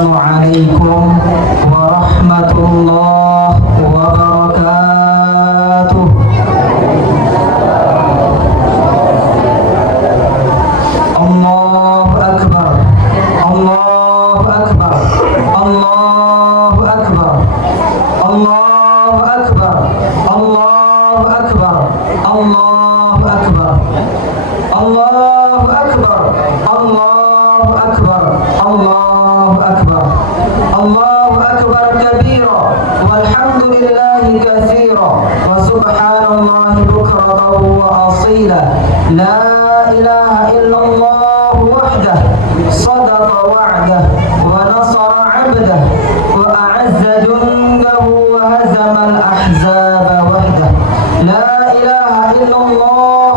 Assalamualaikum warahmatullahi wabarakatuh. Allahu Akbar, Allahu Akbar, Allahu Akbar, Allahu Akbar, Allahu Akbar, Allahu Akbar, Allahu Akbar, Allahu Akbar, Allahu Akbar, Allahu Akbar kabira, walhamdulillahi katsira, wa subhanallahi bukratan wa asila. La ilaha illallah wahdah, sadaqa wa'dah, wa nasara 'abdah, wa a'azza jundahu wa hazama al-ahzaba wahdah. La ilaha illallah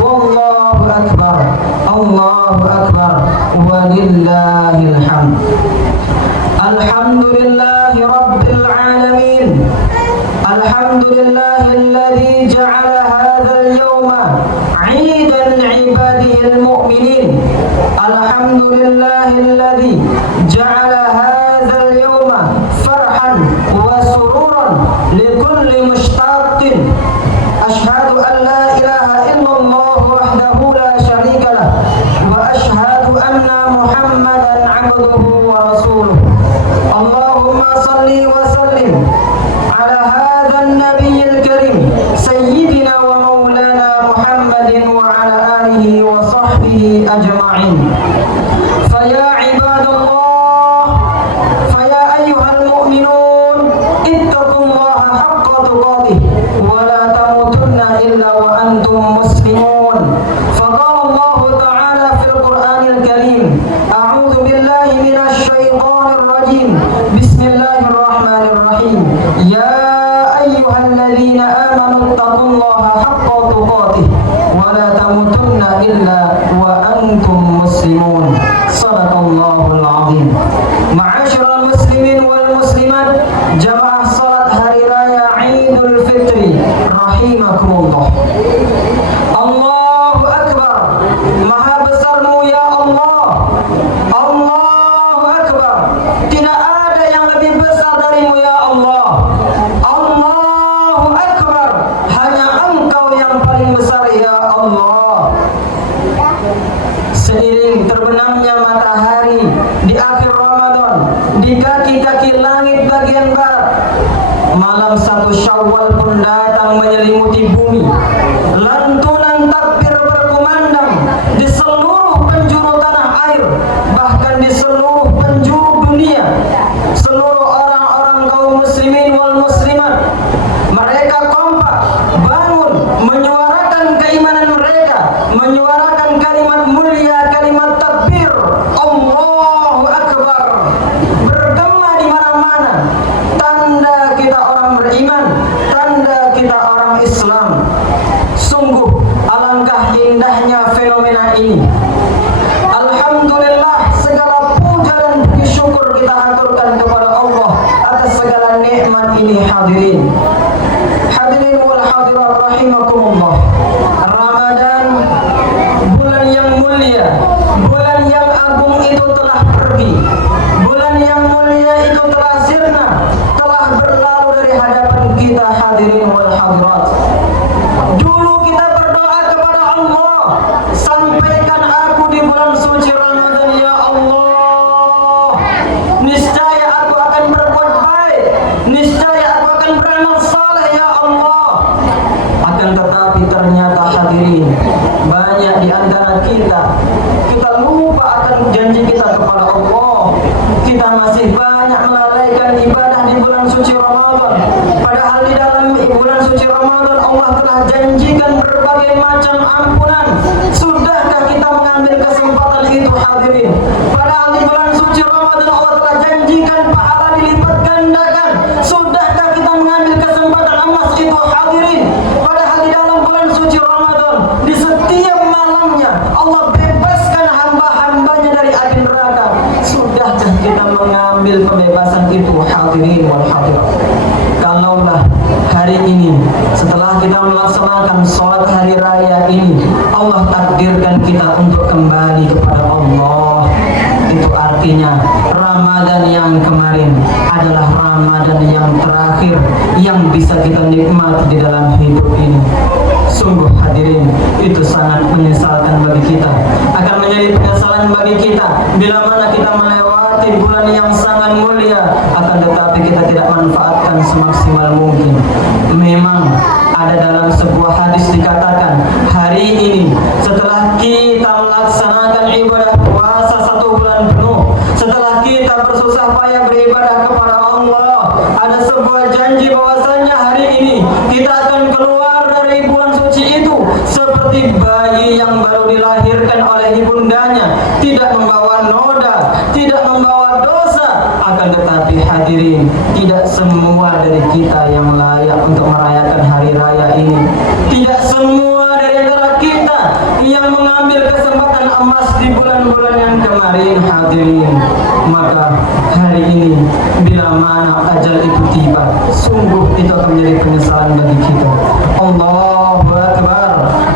wallahu akbar, Allahu akbar, walillahil hamd. Alhamdulillahi rabbil alamin. Alhamdulillahilladzi ja'ala hadzal yawma 'iidan 'ibadihil mu'minin. Alhamdulillahilladzi ja'ala hadzal yawma farhan wa sururan likulli mushtaqin. Ashhadu an la ilaha illallah wahdahu la syarika lah, wa ashhadu anna Muhammadan 'abduhu wa rasuluh. Allahumma salli wa sallim ala hadzal nabiyil karim sayyidina wa maulana Muhammadin wa ala alihi wa sahbihi ajma'in. Faya ibadallah, faya ayyuhal mu'minun, ittaqullaha haqqa tuqatih wa la tamutunna illa wa antum muslimun. Faqala Allah ta'ala fil Qur'anil Karim, a'udzu billahi minasy syaithanir rajim. Bismillahirrahmanirrahim. Ya ayyuhalladzina amanu taqullaha haqqa tuqatih wa la tamutunna illa wa antum muslimun. Shadaqallahul azim. Ma'asyiral muslimin wal muslimat, jamaah salat hari raya Idul Fitri rahimakumullah. Allahu akbar. Maha besarmu ya Allah. Allahu akbar. Tidak ada yang lebih besar darimu ya Allah. Allahu akbar. Hanya Engkau yang paling besar ya Allah. Seiring terbenamnya matahari di akhir Ramadan, di kaki-kaki langit bagian barat, malam 1 Syawal pun datang menyelimuti bumi. Lantunan takbir berkumandang di seluruh penjuru tanah air, bahkan di seluruh penjuru dunia. Seluruh orang-orang kaum muslimin wal muslimat, mereka kompak bangun menyuarakan keimanan mereka, menyuarakan kalimat mulia, kalimat takbir Allahu akbar, bergema di mana-mana. Tanda kita orang beriman, tanda kita orang Islam. Sungguh alangkah indahnya fenomena ini. Alhamdulillah, segala puja dan puji syukur kita haturkan kepada Allah atas segala nikmat ini. Hadirin wal hadirat rahimakumullah. Ramadan, bulan yang mulia, bulan yang agung itu telah pergi. Bulan yang mulia itu telah sirna, telah berlalu dari hadapan kita. Hadirin wal hadirat, dulu kita berdoa kepada Allah, sampaikan aku di bulan suci Ramadan ya Allah. Niscaya aku akan berbuat baik, niscaya aku akan beramal saleh ya Allah. Akan tetapi ternyata hadirin, banyak di antara kita lupa akan janji kita kepada Allah. Kita masih banyak melalaikan ibadah di bulan suci Ramadan. Padahal di dalam bulan suci Ramadan Allah telah janjikan berbagai macam ampunan. Sudahkah kita mengambil kesempatan itu hadirin? Padahal di bulan suci Ramadan Allah telah janjikan pahala dilipat gandakan. Sudahkah kita mengambil kesempatan emas itu hadirin? Padahal di dalam bulan suci Ramadan, di setiap malamnya Allah bebaskan hamba-hambanya dari api neraka. Sudahkah kita mengambil pembebasan itu hadirin wal hadirat? Kalaulah hari ini setelah kita melaksanakan sholat hari raya ini Allah takdirkan kita untuk kembali kepada Allah, itu artinya Ramadan yang kemarin adalah Ramadan yang terakhir yang bisa kita nikmati di dalam hidup ini. Sungguh hadirin, itu sangat menyesalkan bagi kita. Akan menjadi penyesalan bagi kita bila mana kita melewati bulan yang sangat mulia, akan tetapi kita tidak manfaatkan semaksimal mungkin. Memang ada dalam sebuah hadis dikatakan, hari ini setelah kita melaksanakan ibadah puasa 1 bulan penuh, setelah kita bersusah payah beribadah kepada Allah, ada sebuah janji bahwasanya hari ini kita akan keluar dari bulan suci itu seperti bayi yang baru dilahirkan oleh ibundanya, tidak membawa noda, tidak membawa dosa. Akan tetapi hadirin, tidak semua dari kita yang layak untuk merayakan hari raya ini. Tidak semua dari antara kita yang mengambil kesempatan emas di bulan-bulan yang kemarin hadirin. Maka hari ini bila mana ajal itu tiba, sungguh itu akan menjadi penyesalan bagi kita. Allahu Akbar,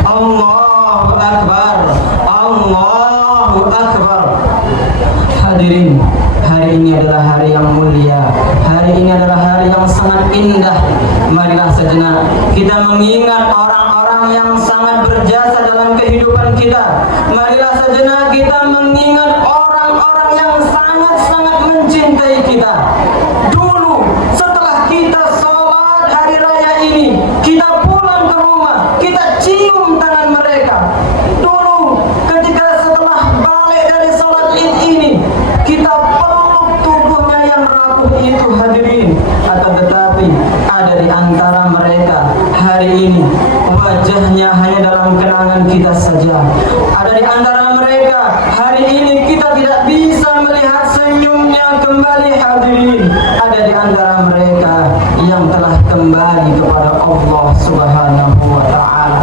Allahu Akbar, Allahu Akbar. Hadirin, hari ini adalah hari yang mulia, hari ini adalah hari yang sangat indah. Marilah sejenak kita mengingat orang-orang yang sangat berjasa dalam kehidupan kita. Marilah sejenak kita mengingat orang-orang yang sangat-sangat mencintai kita. Dulu setelah kita sholat hari raya ini, kita pulang ke rumah, kita cium tangan mereka. Dulu ketika setelah balik dari sholat id ini, kita peluk tubuhnya yang rapuh itu hadirin. Akan tetapi ada di antara mereka hari ini wajahnya hanya dalam kenangan kita saja. Ada di antara mereka hari ini kita tidak bisa melihat senyumnya kembali hadirin. Ada di antara mereka yang telah kembali kepada Allah Subhanahu wa ta'ala.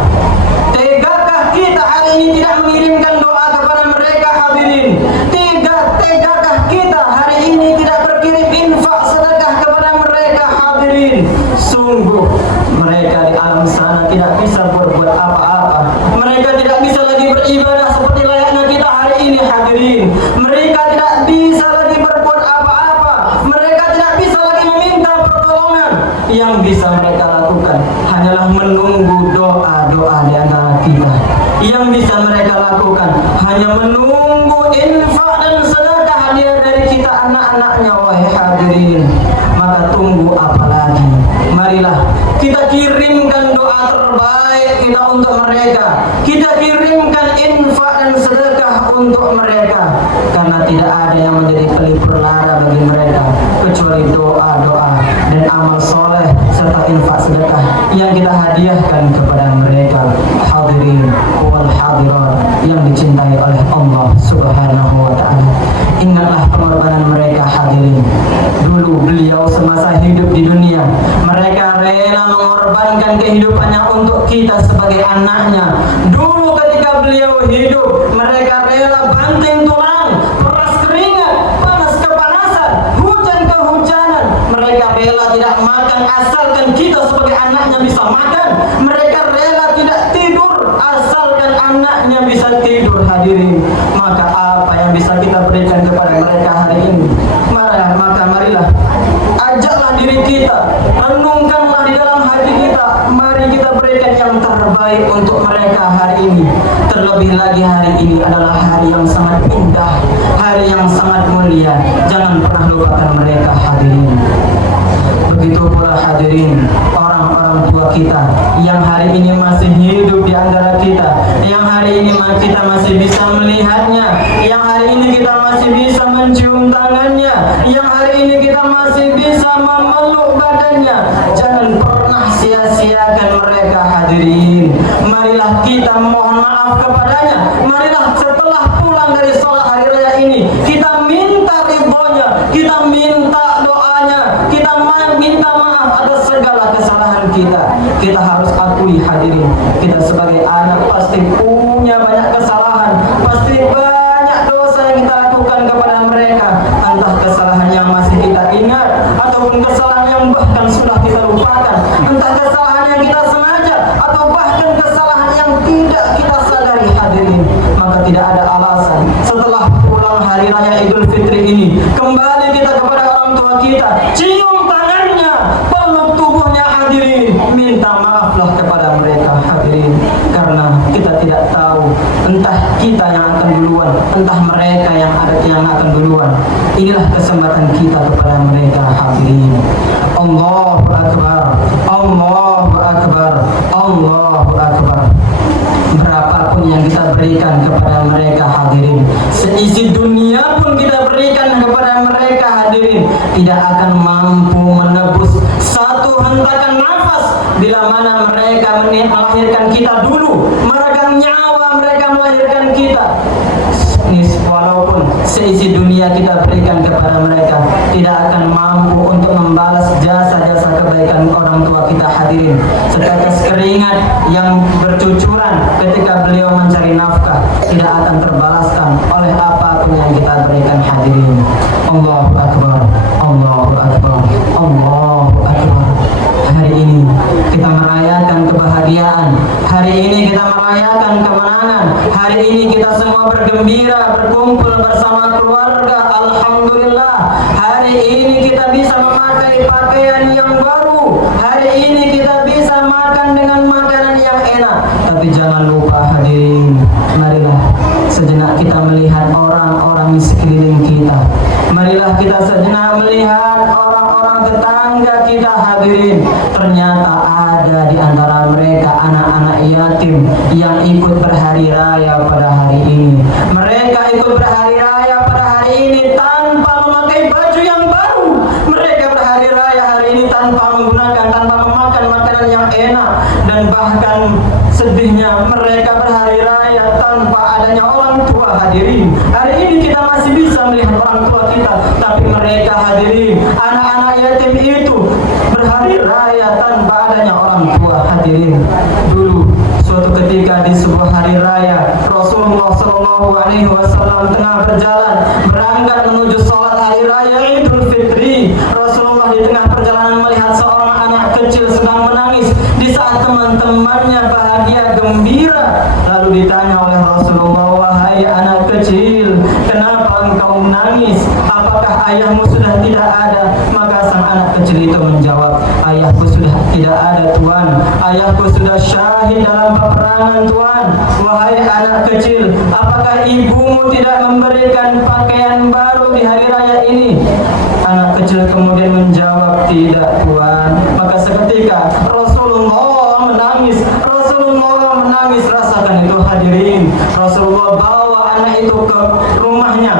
Tegakah kita hari ini tidak mengirimkan doa kepada mereka hadirin? Tegakah kita hari ini tidak berkirim infak sedekah kepada mereka hadirin? Sungguh mereka di alam sana tidak bisa berbuat apa-apa. Mereka tidak bisa lagi beribadah seperti layaknya kita hari ini hadirin. Mereka tidak bisa lagi berbuat apa-apa. Mereka tidak bisa lagi meminta pertolongan. Yang bisa mereka lakukan hanyalah menunggu doa-doa di antara kita. Yang bisa mereka lakukan hanya menunggu infak dan sedekah hadiah dari kita anak-anaknya wahai hadirin. Maka tunggu apa lagi? Marilah kita kirimkan doa terbaik kita untuk mereka. Kita kirimkan infak dan sedekah untuk mereka. Karena tidak ada yang menjadi pelipur lara bagi mereka kecuali doa-doa dan amal soleh serta infak sedekah yang kita hadiahkan kepada mereka. Hadirin wal hadirat yang dicintai oleh Allah Subhanahu wa ta'ala, ingatlah pengorbanan mereka hadirin. Dulu beliau semasa hidup di dunia, mereka rela mengorbankan kehidupannya untuk kita sebagai anaknya. Dulu ketika beliau hidup, mereka rela banting tulang, peras keringat, panas kepanasan, hujan kehujanan. Mereka rela tidak makan asalkan kita sebagai anaknya bisa makan. Mereka rela tidak tidur asalkan anaknya bisa tidur hadirin. Maka apa yang bisa kita berikan kepada mereka hari ini? Maka marilah ajaklah diri kita, renungkanlah di dalam hati kita. Mari kita berikan yang terbaik untuk mereka hari ini. Terlebih lagi hari ini adalah hari yang sangat indah, hari yang sangat mulia. Jangan pernah lupakan mereka hadirin. Begitu pula hadirin orang-orang tua kita yang hari ini masih hidup di antara kita, yang hari ini kita masih bisa melihatnya, yang hari ini kita masih bisa mencium tangannya, yang hari ini kita masih bisa memeluk badannya. Jangan pernah sia-siakan mereka hadirin. Marilah kita mohon maaf kepadanya. Marilah setelah pulang dari sholat hari raya ini, kita minta ridhonya, kita minta doanya, kita minta maaf atas segala kesalahan kita. Kita harus akui hadirin, kita sebagai anak pasti punya banyak kesalahan, pasti banyak dosa yang kita lakukan kepada mereka. Entah kesalahan yang masih kita ingat ataupun kesalahan yang bahkan sudah kita lupakan, entah kesalahan yang kita sengaja atau bahkan kesalahan yang tidak kita sadari hadirin. Maka tidak ada alasan setelah pulang hari raya Idul Fitri ini, kembali kita kepada orang tua kita, cium tangannya, peluk tubuhnya hadirin, minta maaflah kepada mereka hadirin, karena kita tidak tahu entah kita yang akan duluan, entah mereka yang akan duluan. Inilah kesempatan kita kepada mereka hadirin. Allahu Akbar, Allahu Akbar, Allahu Akbar. Berapapun yang kita berikan kepada mereka hadirin, seisi dunia pun kita berikan kepada mereka hadirin, tidak akan mampu menebus satu hentakan nafas bila mana mereka melahirkan kita dulu, meregang nyawa mereka melahirkan kita. Walaupun seisi dunia kita berikan kepada mereka, tidak akan mampu untuk membalas jasa-jasa kebaikan orang tua kita hadirin. Setetes keringat yang bercucuran ketika beliau mencari nafkah tidak akan terbalaskan oleh apapun yang kita berikan hadirin. Allahu Akbar, Allahu Akbar, Allahu Akbar. Hari ini kita merayakan kebahagiaan, hari ini kita merayakan kemenangan, hari ini kita semua bergembira, berkumpul bersama keluarga. Alhamdulillah, hari ini kita bisa memakai pakaian yang baru, hari ini kita bisa makan dengan makanan yang enak. Tapi jangan lupa hadirin, marilah sejenak kita melihat orang-orang di sekeliling kita. Marilah kita sejenak melihat orang-orang tetangga kita hadirin. Ternyata ada di antara mereka anak-anak yatim yang ikut berhari raya pada hari ini. Mereka ikut berhari raya pada hari ini tanpa memakai baju yang baru. Mereka berhari raya hari ini tanpa memakan makanan yang enak. Dan bahkan sedihnya mereka berhari raya tanpa adanya orang tua hadirin. Hari ini kita masih bisa melihat orang tua kita, tapi mereka hadirin, anak-anak yatim itu berhari raya tanpa adanya orang tua hadirin. Dulu suatu ketika di sebuah hari raya, Rasulullah SAW tengah berjalan berangkat menuju sholat hari raya Idul Fitri. Rasulullah di tengah perjalanan melihat seorang anak kecil sedang menangis di saat teman-temannya bahagia gembira. Lalu ditanya oleh Rasulullah, wahai anak kecil, kenapa engkau menangis? Apakah ayahmu sudah tidak ada? Maka sang anak kecil itu menjawab, ayahku sudah tidak ada Tuhan, ayahku sudah syahid dalam peperangan Tuhan. Wahai anak kecil, apakah ibumu tidak memberikan pakaian baru di hari raya ini? Anak kecil kemudian menjawab, tidak Tuhan. Maka seketika Rasulullah menangis, Rasulullah menangis. Rasakan itu hadirin. Rasulullah bawa anak itu ke rumahnya.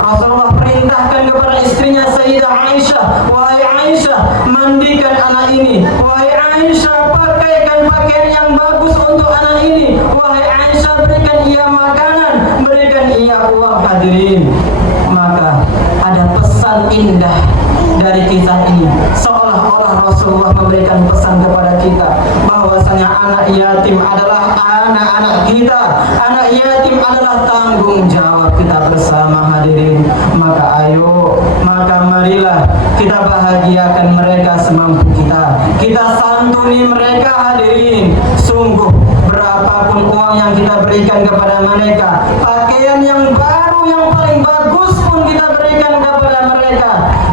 Rasulullah perintahkan kepada istrinya Sayyidah Aisyah, wahai Aisyah, mandikan anak ini. Wahai Aisyah, pakaikan pakaian yang bagus untuk anak ini. Wahai Aisyah, berikan ia makanan, berikan ia uang hadirin. Maka ada pesan indah dari kisah ini, seolah-olah Rasulullah memberikan pesan kepada kita bahwasanya anak yatim adalah anak-anak kita, anak yatim adalah tanggung jawab kita bersama hadirin. Maka ayo, maka marilah kita bahagiakan mereka semampu kita, kita santuni mereka hadirin. Sungguh berapapun uang yang kita berikan kepada mereka, pakaian yang baru yang paling bagus pun kita berikan kepada mereka,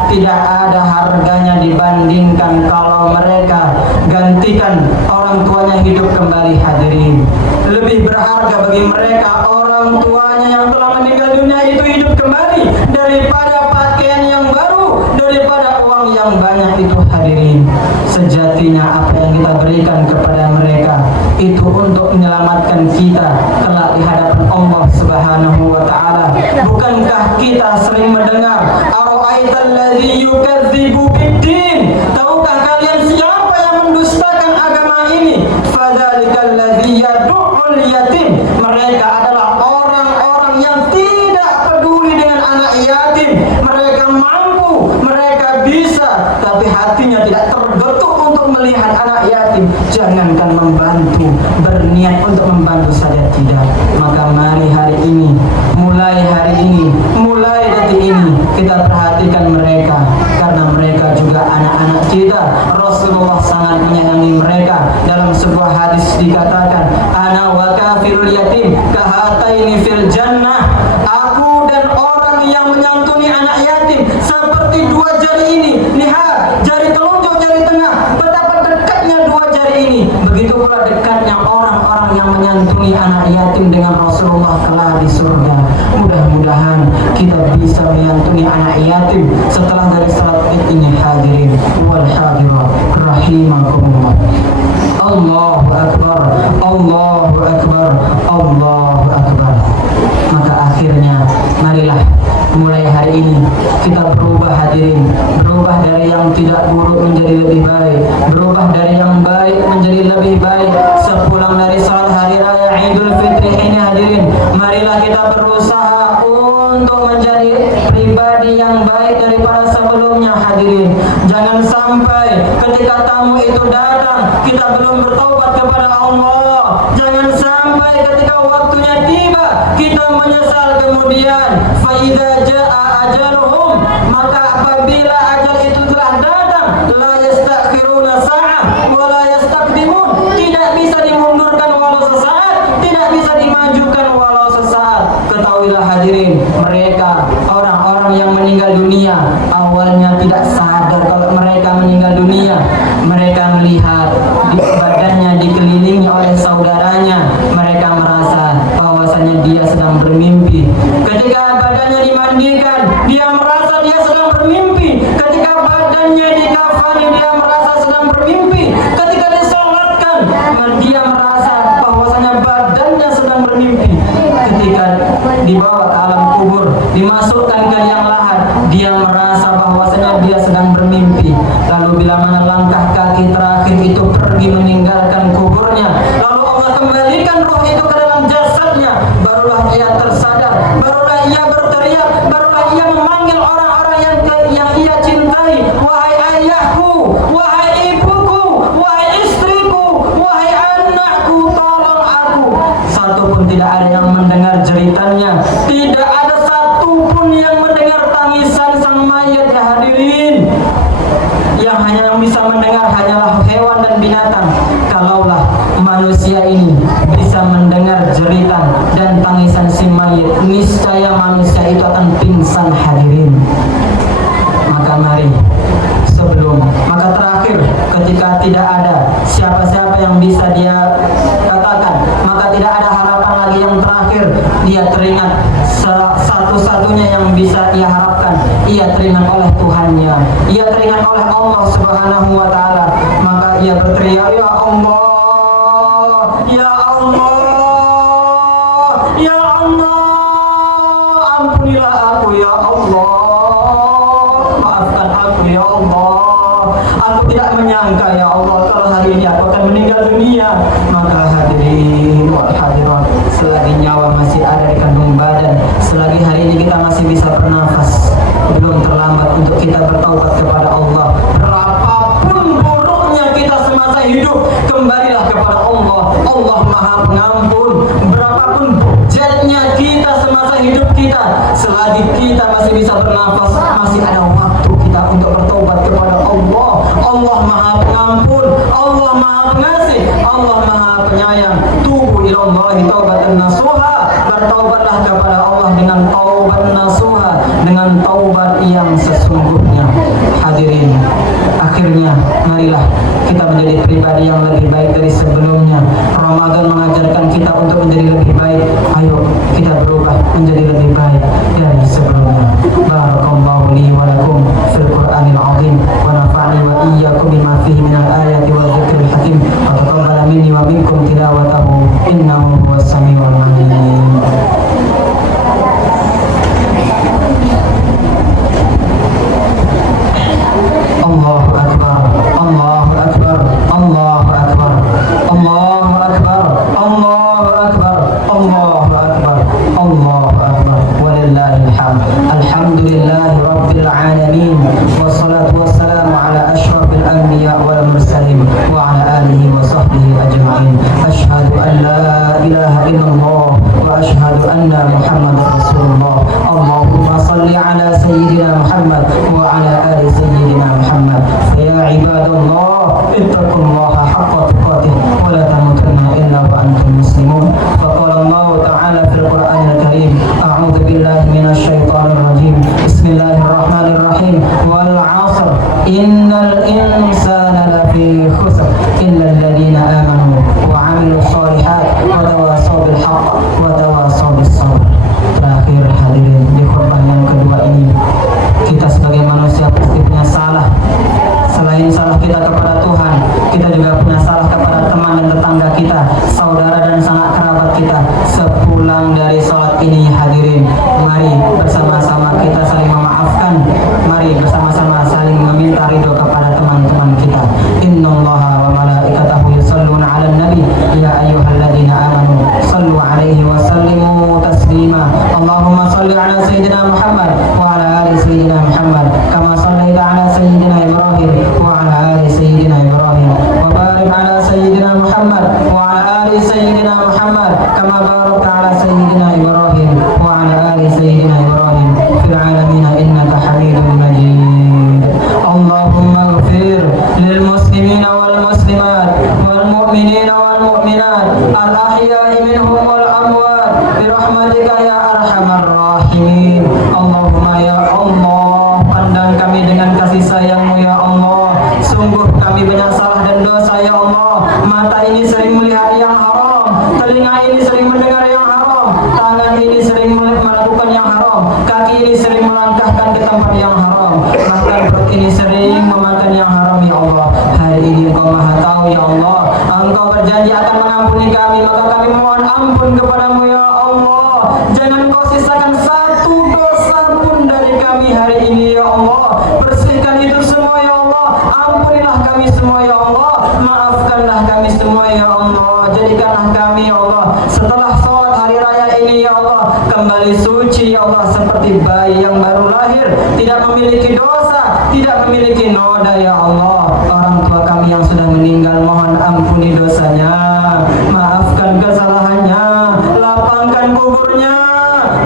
tidak ada harganya dibandingkan kalau mereka gantikan orang tuanya hidup kembali hadirin. Lebih berharga bagi mereka orang tuanya yang telah meninggal dunia itu hidup kembali daripada pakaian yang baru, daripada uang yang banyak itu hadirin. Sejatinya apa yang kita berikan kepada mereka itu untuk menyelamatkan kita kelak di hadapan Allah Subhanahu wa taala. Bukankah kita sering mendengar ara'aital ladzi yukadzibu biddin? Tahukah kalian siapa yang mendustakan agama ini? Fadzalikal ladzi yad'ul yatim. Mereka adalah orang-orang yang tidak peduli dengan anak yatim. Mereka mampu, mereka bisa, tapi hatinya tidak tergetuk untuk melihat anak yatim. Jangankan membantu, berniat untuk membantu saja tidak. Maka mari hari ini, mulai hari ini, mulai detik ini, kita perhatikan mereka, karena mereka juga anak-anak kita. Rasulullah sangat menyayangi mereka. Dalam sebuah hadis dikatakan, ana wa kafirul yatim kahataini fil jannah. Aku dan orang orang yang menyantuni anak yatim seperti dua jari ini. Lihat, jari telunjuk, jari tengah, betapa dekatnya dua jari ini. Begitu pula dekatnya orang-orang yang menyantuni anak yatim dengan Rasulullah kelak di surga. Mudah-mudahan kita bisa menyantuni anak yatim setelah dari salat Id ini. Hadirin wal hadirat rahimakumullah. Allahu Akbar, Allahu Akbar, Allahu Akbar. Maka akhirnya marilah mulai hari ini kita berubah, hadirin. Berubah dari yang tidak buruk menjadi lebih baik, berubah dari yang baik menjadi lebih baik. Sepulang dari salat hari raya Idul Fitri ini, hadirin, marilah kita berusaha untuk menjadi pribadi yang baik daripada sebelumnya, hadirin. Jangan sampai ketika tamu itu datang kita belum bertaubat kepada Allah. Jangan sampai ketika waktunya tiba kita menyesal kemudian. Fa idza jaa ajaluhum, maka apabila ajal itu telah datang, la yastakhiruna sa'ah wa la yastaqdimun, tidak bisa dimundurkan walau sesaat, tidak bisa dimajukan walau sesaat. Ketahuilah hadirin, mereka orang-orang yang meninggal dunia awalnya tidak sadar kalau mereka meninggal dunia. Mereka melihat di badannya dikelilingi oleh saudaranya, mereka merasa bahwasanya dia sedang bermimpi. Ketika badannya dimandikan, dia merasa dia sedang bermimpi. Ketika badannya dikafani, dia merasa sedang bermimpi. Ketika disolatkan, dia merasa bahwasanya badannya sedang bermimpi. Ketika dibawa ke alam kubur, dimasukkan ke liang lahat, dia merasa bahwasanya dia sedang bermimpi. Lalu bila mana langkah kaki terakhir itu pergi meninggalkan kuburnya, lalu Allah kembalikan roh itu ke dalam jasadnya, barulah ia tersadar, barulah ia berteriak, barulah ia memanggil orang-orang yang ia cintai. Wahai ayahku, wahai ibuku, wahai istriku, wahai anakku, tolong aku. Satu pun tidak ada yang mendengar jeritannya, tidak ada satu pun yang mendengar tangisan sang mayat, ya hadirin. Yang bisa mendengar hanyalah hewan dan binatang. Kalaulah manusia ini bisa mendengar jeritan dan tangisan si mayit, niscaya manusia itu akan pingsan, hadirin. Maka mari maka terakhir, ketika tidak ada siapa-siapa yang bisa dia katakan, maka tidak ada harapan lagi. Yang terakhir, dia teringat satu-satunya yang bisa ia harapkan, ia teringat oleh Tuhannya, ia teringat oleh Allah Subhanahu wa Ta'ala. Maka ia berteriak, ya Allah, ya Allah, ya Allah, ampunilah aku ya Allah, maafkan aku ya Allah. Aku tidak menyangka ya Allah kalau hari ini aku akan meninggal dunia. Maka hadirin wal hadirat, selagi nyawa masih ada di kandung badan, selagi hari ini kita masih bisa bernafas, belum terlambat untuk kita bertaubat kepada Allah. Berapapun buruknya kita semasa hidup, kembalilah kepada Allah. Allah Maha Pengampun. Berapapun bejatnya kita semasa hidup kita, selagi kita masih bisa bernafas, masih ada waktu kita untuk bertaubat kepada Allah. Allah Maha Pengampun, Allah Maha Pengasih, Allah Maha Penyayang. Tubu ilallahi taubatan nasuha, bertaubatlah kepada Allah dengan taubat nasuha, dengan taubat yang sesungguhnya. Hadirin, akhirnya marilah kita menjadi pribadi yang lebih baik dari sebelumnya. Ramadan mengajarkan kita untuk menjadi lebih baik. Ayo kita berubah menjadi lebih baik dari sebelumnya. Barakallahu li wa lakum fil Qur'anil azim wa nafa'ani wa iyyakum bima fihi minal ayati wa dzikril hakim wa taqabbala minni wa minkum tilawatahu innahu huwas samiul alim. Allahu Akbar, Allahu Akbar, Allahu Akbar, Allahu Akbar, Allahu Akbar, Allahu Akbar, Allahu Akbar, walillahil hamd. Alhamdulillahi rabbil alamin, wassalatu wassalamu ala asyrafil anbiya wal mursalin wa ala alihi wa sahbihi ajma'in. Asyhadu an la ilaha illallah wa asyhadu anna Muhammadar Rasulullah. Allahumma salli ala sayyidina Muhammad wa ala ali sayyidina Muhammad. Ya ibadallah, ittaqullaha haqqa tuqatih wa la tamutunna illa wa antum muslimun. Faqala Allah ta'ala fil Qur'anil Karim, a'udzu billahi minasy syaithanir rajim. innal insana lafi khusr illa alladziina aamanu wa 'amilus shalihat wa tawashaw bil haqq wa tawashaw bis sabr. Terakhir hadirin, di khutbah yang kedua ini kita sebagai manusia pasti punya salah. Selain salah kita kepada Tuhan, kita juga punya salah kepada teman dan tetangga kita, saudara dan sanak kerabat kita. Sepulang dari sholat ini hadirin, mari bersama-sama kita saling memaafkan. Mari bersama-sama saling meminta ridho kepada teman-teman kita. Innallaha wa malaikatahu yusholluna 'alan nabi ya ayyuhalladzina amanu shallu 'alaihi wa sallimu taslima. Allahumma shalli 'ala sayyidina Muhammad wa 'ala ali sayyidina Muhammad kama shallaita 'ala sayyidina Ibrahim wa 'ala ali sayyidina Ibrahim wa barik 'ala sayyidina Muhammad wa 'ala ali sayyidina Muhammad kama barakta 'ala sayyidina Ibrahim wa 'ala ali sayyidina Ibrahim fil 'alamin innaka Hamidum Majid. Allahumma ighfir lil muslimina wal muslimat wal mu'minina wal mu'minat al ahya'i minhum wal amwat bi rahmatika ya arhamar rahimin. Allahumma ya Allah, pandang kami dengan kasih sayang-Mu ya Allah. Sungguh kami banyak salah dan dosa ya Allah. Mata ini sering melihat yang haram, telinga ini sering mendengar yang haram, tangan ini sering melakukan yang haram, kaki ini sering melangkahkan ke tempat yang haram, bahkan perut ini sering memakan yang haram ya Allah. Hari ini Engkau Maha Tahu ya Allah. Engkau berjanji akan mengampuni kami, maka kami mohon ampun kepadamu ya Allah. Jangan Engkau sisakan satu dosa pun dari kami hari ini ya Allah. Bersihkan itu semua ya Allah. Ampunilah kami semua ya Allah. Maafkanlah kami semua ya Allah. Jadikanlah kami ya Allah setelah sholat hari raya ini ya Allah kembali suci ya Allah, seperti bayi yang baru lahir, tidak memiliki dosa, tidak memiliki noda ya Allah. Orang tua kami yang sudah meninggal mohon ampuni dosanya, maafkan kesalahannya, lapangkan kuburnya,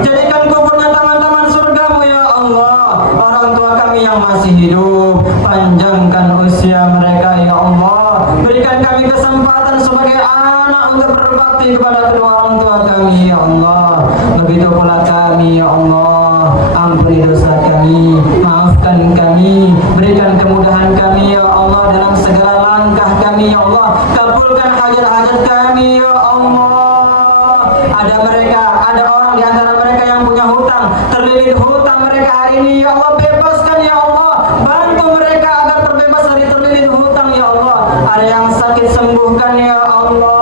jadikan kuburnya taman-taman surgamu ya Allah. Orang tua kami yang masih hidup, panjangkan usia mereka ya Allah. Berikan kami kesempatan sebagai anak untuk berbakti kepada kedua orang tua kami ya Allah. Begitu pula kami ya Allah, ampuni dosa kami, maafkan kami, berikan kemudahan kami ya Allah dalam segala langkah kami ya Allah. Kabulkan hajat-hajat kami ya Allah. Ada orang di antara mereka yang punya hutang, terlilit hutang mereka hari ini ya Allah. Bebaskan ya Allah, bantu mereka agar terbebas dari terlilit hutang ya Allah. Ada yang sakit, sembuhkan ya Allah.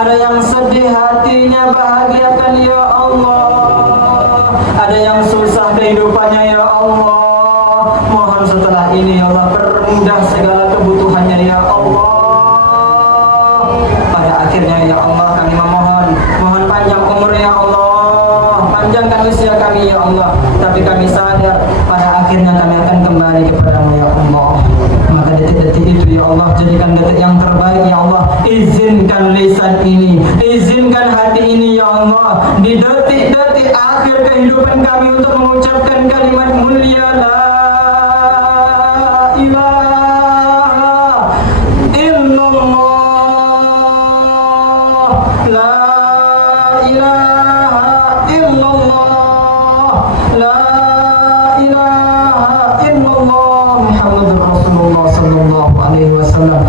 Ada yang sedih, hatinya bahagiakan ya Allah. Ada yang susah kehidupannya ya Allah. Mohon setelah ini ya Allah permudah segala kebutuhannya ya Allah. Pada akhirnya ya Allah kami mohon panjang umur ya Allah, panjangkan usia kami ya Allah. Tapi kami sadar pada akhirnya kami akan kembali kepadamu ya Allah. Maka detik-detik itu ya Allah jadikan detik yang terbaik ya Allah. Izinkan lisan ini, izinkan hati ini ya Allah, di detik-detik akhir kehidupan kami untuk mengucapkan kalimat mulia la ilaha illallah, la ilaha illallah, la ilaha illallah Muhammadur Rasulullah sallallahu alaihi wasallam.